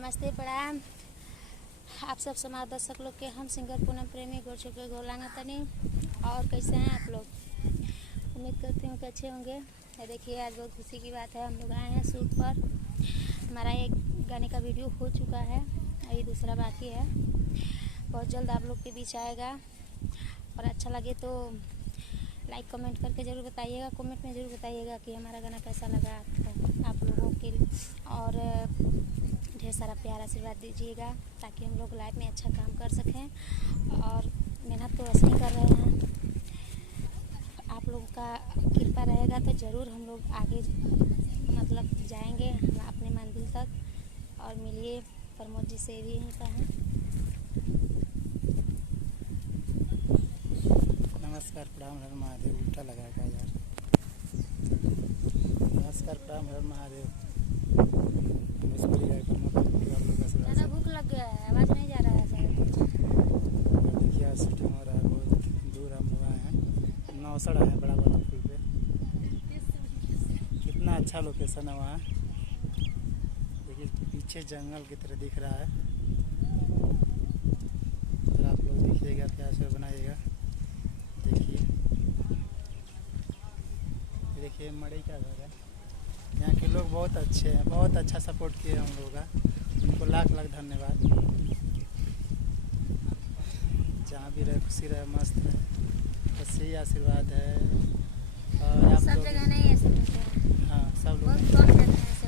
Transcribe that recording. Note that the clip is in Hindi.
नमस्ते प्रणाम। आप सब समाज दर्शक लोग के हम सिंगर पूनम प्रेमी गोरछो के गोलांगा तनी। और कैसे हैं आप लोग? उम्मीद करती हूँ कि अच्छे होंगे। देखिए आज बहुत खुशी की बात है, हम लोग आए हैं शूट पर। हमारा एक गाने का वीडियो हो चुका है, अभी दूसरा बाकी है। बहुत जल्द आप लोग के बीच आएगा और अच्छा लगे तो लाइक कमेंट करके ज़रूर बताइएगा। कमेंट में ज़रूर बताइएगा कि हमारा गाना कैसा लगा आप लोगों के, और ढेर सारा प्यार आशीर्वाद दीजिएगा ताकि हम लोग लाइफ में अच्छा काम कर सकें। और मेहनत तो ऐसे ही कर रहे हैं, आप लोगों का कृपा रहेगा तो ज़रूर हम लोग आगे जाएंगे अपने मंजिल तक। और मिलिए प्रमोद जी से भी यहीं पर हैं। नमस्कार प्रणाम हर महादेव। उल्टा लगाएगा यार। नमस्कार प्रणाम हर महादेव। ज़्यादा भूख लग गया है, आवाज़ नहीं जा रहा है ज़्यादा। देखिए आज शूटिंग हो रहा है, बहुत दूर हम लोग आए हैं। नौसड़ आए हैं बड़ा बड़ा पुल पे। कितना अच्छा लोकेशन है वहाँ। देखिए पीछे जंगल की तरह दिख रहा है। अगर आप लोग देखिएगा प्यार से बनाइएगा। देखिए मड़ई का घर है। यहाँ के लोग बहुत अच्छे हैं, बहुत अच्छा सपोर्ट किए हम लोगों का, उनको लाख लाख धन्यवाद। जहाँ भी रहे खुशी रहे, मस्त रहे, बस यही आशीर्वाद है। और आप सब लोग जगह नहीं ऐसे होते हैं। हाँ सब लोग बहुत कम जगह है।